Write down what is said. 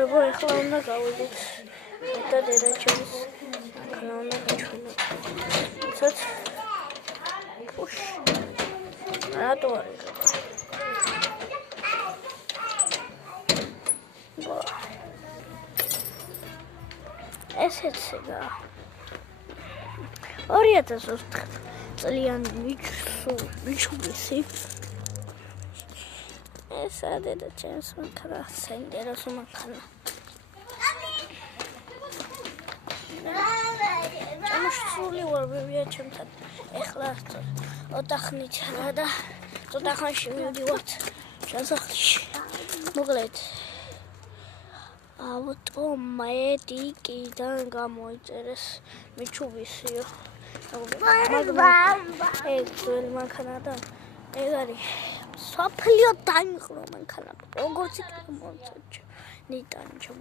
მეგობრებო, ეხლა უნდა გავიდეთ და დედაჩემის მანქანა უნდა გაჩვენოთ. იცით? უშ. რატო არის? ესეცია. 2004 წლიანი მიჩუბისი. ესა დედაჩემის მანქანა, საინტერესო მანქანა. ჩამოსული ვარ ბებია ჩემთან. ეხლა ოთახნით და ოთახანში მივდივართ სასახლეში. მოკლედ ავტომატიკიდან გამოიწერეს მიჩუბისიო. ეგ ძველი მანქანა და ეგ არის სოფლიო დაიმყრო მანქანა. როგორც იქნება მოწეჭო. ნიტანჩო.